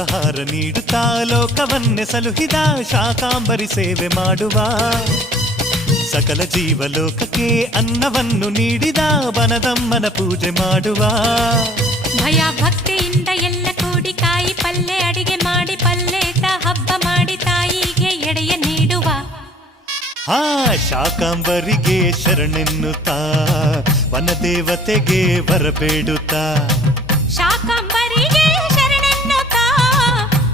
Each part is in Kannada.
ಶಾಕಾಹಾರ ನೀಡುತ್ತಾ ಲೋಕವನ್ನೇ ಸಲುಹಿದ ಶಾಕಾಂಬರಿ ಸೇವೆ ಮಾಡುವ ಸಕಲ ಜೀವಲೋಕಕ್ಕೆ ಅನ್ನವನ್ನು ನೀಡಿದ ಬನದಮ್ಮನ ಪೂಜೆ ಮಾಡುವ ಭಯ ಭಕ್ತಿಯಿಂದ ಎಲ್ಲ ಕೂಡಿ ಕಾಯಿ ಪಲ್ಲೆ ಅಡಿಗೆ ಮಾಡಿ ಪಲ್ಲೇಟ ಹಬ್ಬ ಮಾಡಿ ತಾಯಿಗೆ ಎಡೆಯ ನೀಡುವ ಶಾಕಾಂಬರಿಗೆ ಶರಣೆನ್ನುತ್ತಾ ವನದೇವತೆಗೆ ಬರಬೇಡುತ್ತಾ ಶಾಕಾಂಬರಿಗೆ ಶರಣೆನ್ನುತ್ತಾ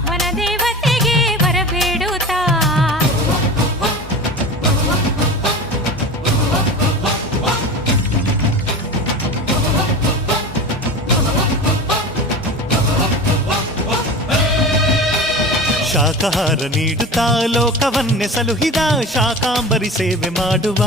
ವನದೇವತೆಗೆ ಬರಬೇಡುತ್ತಾ ಶಾಕಾಹಾರ ನೀಡುತ್ತಾ ಲೋಕವನ್ನೇ ಸಲುಹಿದ ಶಾಕಾಂಬರಿ ಸೇವೆ ಮಾಡುವ